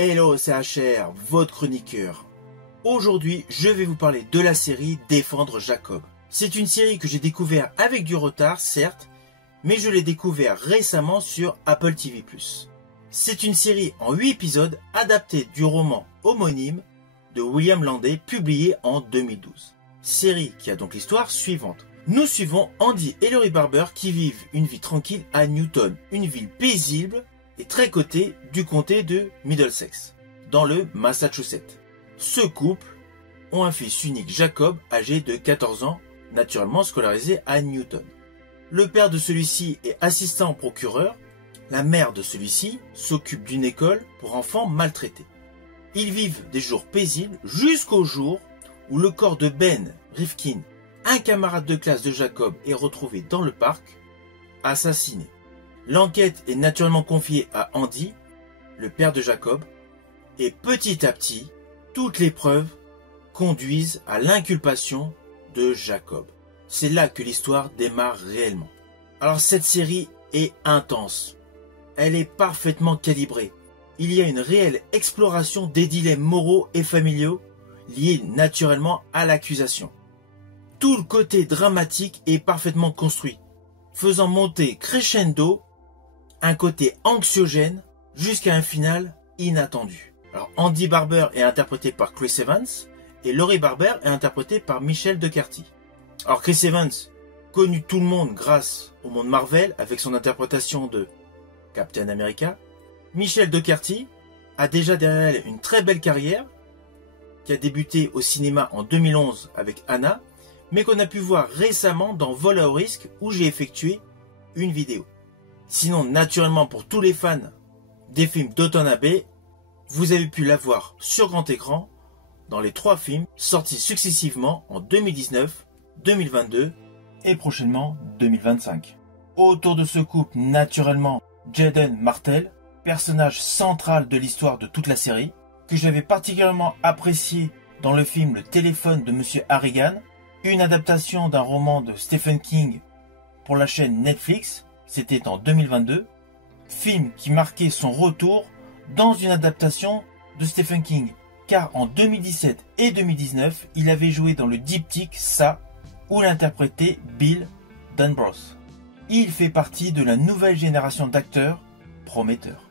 Hello, c'est HR, votre chroniqueur. Aujourd'hui, je vais vous parler de la série Défendre Jacob. C'est une série que j'ai découvert avec du retard, certes, mais je l'ai découvert récemment sur Apple TV+. C'est une série en 8 épisodes adaptée du roman homonyme de William Landay, publié en 2012. Série qui a donc l'histoire suivante. Nous suivons Andy et Laurie Barber qui vivent une vie tranquille à Newton, une ville paisible et très cotée du comté de Middlesex, dans le Massachusetts. Ce couple ont un fils unique, Jacob, âgé de 14 ans, naturellement scolarisé à Newton. Le père de celui-ci est assistant procureur. La mère de celui-ci s'occupe d'une école pour enfants maltraités. Ils vivent des jours paisibles jusqu'au jour où le corps de Ben Rifkin, un camarade de classe de Jacob, est retrouvé dans le parc, assassiné. L'enquête est naturellement confiée à Andy, le père de Jacob, et petit à petit, toutes les preuves conduisent à l'inculpation de Jacob. C'est là que l'histoire démarre réellement. Alors cette série est intense. Elle est parfaitement calibrée. Il y a une réelle exploration des dilemmes moraux et familiaux liés naturellement à l'accusation. Tout le côté dramatique est parfaitement construit, faisant monter crescendo un côté anxiogène jusqu'à un final inattendu. Alors Andy Barber est interprété par Chris Evans et Laurie Barber est interprétée par Michelle DeCarty. Alors Chris Evans, connu tout le monde grâce au monde Marvel avec son interprétation de Captain America. Michelle DeCarty a déjà derrière elle une très belle carrière qui a débuté au cinéma en 2011 avec Anna, mais qu'on a pu voir récemment dans Vol à haut risque où j'ai effectué une vidéo. Sinon, naturellement, pour tous les fans des films d'Downton Abbey, vous avez pu la voir sur grand écran dans les 3 films sortis successivement en 2019, 2022 et prochainement 2025. Autour de ce couple, naturellement, Jaden Martell, personnage central de l'histoire de toute la série, que j'avais particulièrement apprécié dans le film Le téléphone de Monsieur Harrigan, une adaptation d'un roman de Stephen King pour la chaîne Netflix, c'était en 2022, film qui marquait son retour dans une adaptation de Stephen King, car en 2017 et 2019, il avait joué dans le diptyque Ça, où il interprétait Bill Dunbros. Il fait partie de la nouvelle génération d'acteurs prometteurs.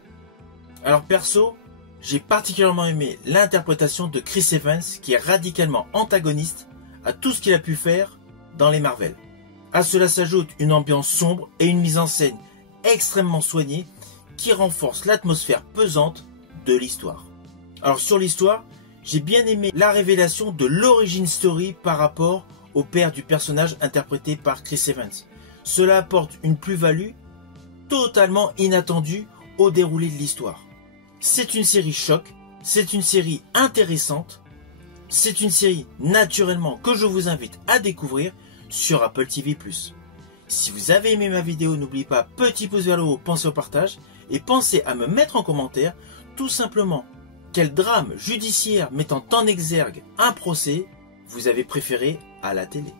Alors perso, j'ai particulièrement aimé l'interprétation de Chris Evans qui est radicalement antagoniste à tout ce qu'il a pu faire dans les Marvel. À cela s'ajoute une ambiance sombre et une mise en scène extrêmement soignée qui renforce l'atmosphère pesante de l'histoire. Alors sur l'histoire, j'ai bien aimé la révélation de l'origin story par rapport au père du personnage interprété par Chris Evans. Cela apporte une plus-value totalement inattendue au déroulé de l'histoire. C'est une série choc, c'est une série intéressante, c'est une série naturellement que je vous invite à découvrir sur Apple TV+. Si vous avez aimé ma vidéo, n'oubliez pas, petit pouce vers le haut, pensez au partage et pensez à me mettre en commentaire tout simplement quel drame judiciaire mettant en exergue un procès vous avez préféré à la télé.